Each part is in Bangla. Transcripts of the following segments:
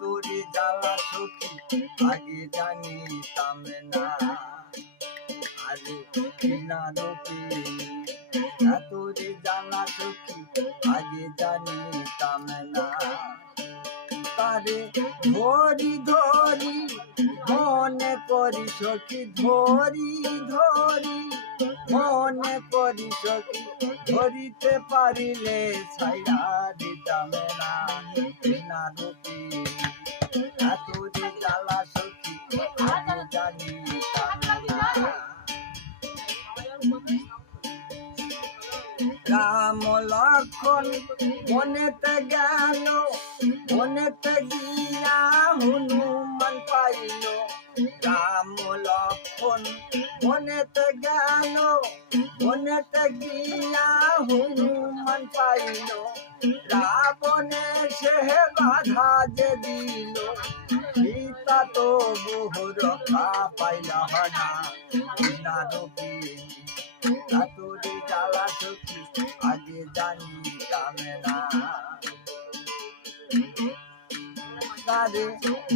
তোরে জ্বালা সখী আগে জানিতাম না। আরে তোরে জ্বালা সখী আগে জানিতাম না। তারে ধরি ধরি মনে করি সখী, ধরি ধরি মনে করি সখী, ধরিতে পারিলে ছাইড়া দিতাম না। বিনা রূপী তোরে জ্বালা সখী আগে জানিতাম না। রাম লক্ষণ বনেতে গেল, বনেতে গিয়া হনুমান পাইল। রাম লক্ষণ বনেতে গেল, বনেতে গিয়া হনুমান পাইল। রাবণে সে বাধা যে দিল, সীতা তো বহু রক্ষা পাইল না। বিনা রূপী তোরে জ্বালা সখী আগে জানিতাম না। তারে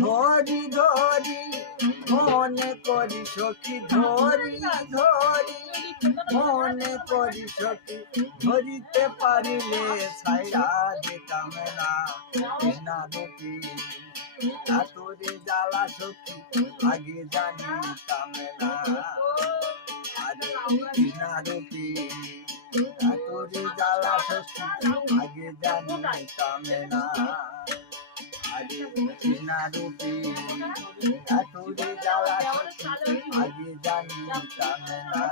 ধরি ধরি মনে করি সখী, ধরি ধরি মনে করি সখী, ধরিতে পারিলে ছাইড়া দিতাম না। বিনা রূপী তোরে জ্বালা সখী আগে জানিতাম না। বিনা রূপী তোরে জ্বালা সখী আগে জানিতাম না। বিনা রূপী তোরে জ্বালা সখী আগে জানিতাম না।